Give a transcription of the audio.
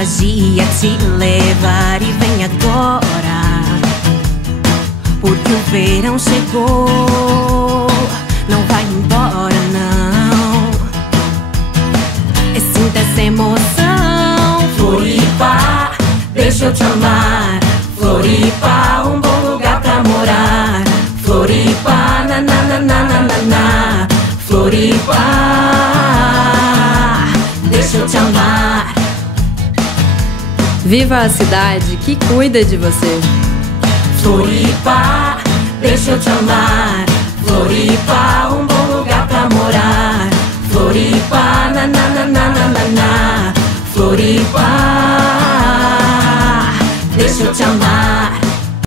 magia te levar e vem agora, porque o verão chegou, não vai embora não. E sinta essa emoção. Floripa, deixa eu te amar. Floripa, um bom lugar pra morar. Floripa, na na na na na na na. Floripa, deixa eu te amar. Viva a cidade que cuida de você. Floripa, deixa eu te amar. Floripa, um bom lugar pra morar. Floripa, na na na na na na na. Floripa, deixa eu te amar.